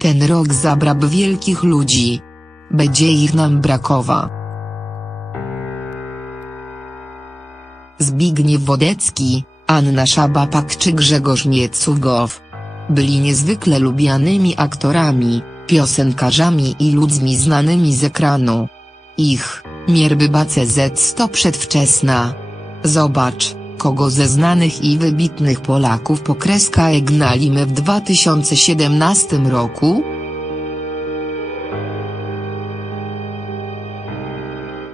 Ten rok zabrab wielkich ludzi. Będzie ich nam brakowa. Zbigniew Wodecki, Anna Szabapak czy Grzegorz Niecugow. Byli niezwykle lubianymi aktorami, piosenkarzami i ludźmi znanymi z ekranu. Ich, mierbyba CZ to przedwczesna. Zobacz, kogo ze znanych i wybitnych Polaków pokreska egnalimy w 2017 roku?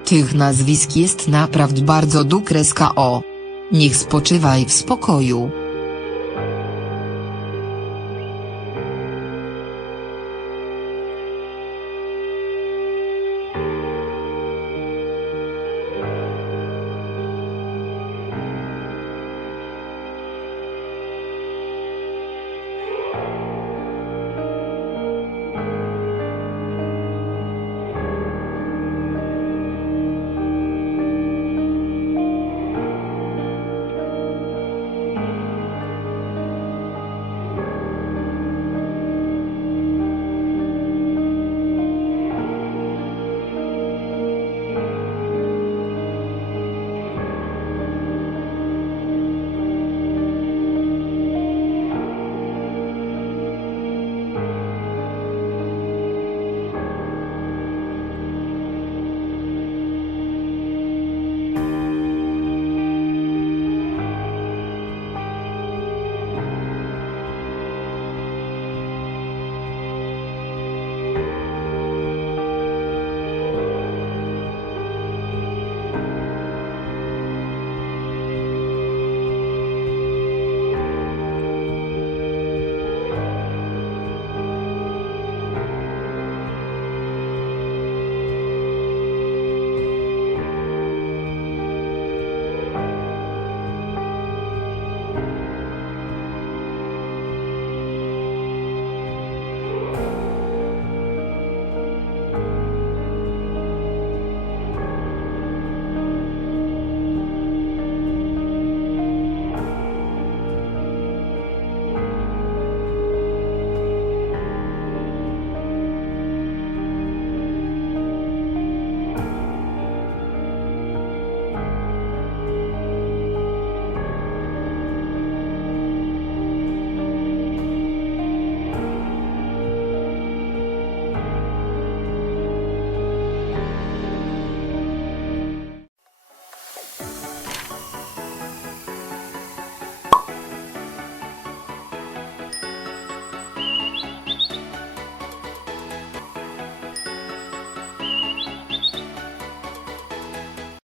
Tych nazwisk jest naprawdę bardzo du kreska o. Niech spoczywaj w spokoju.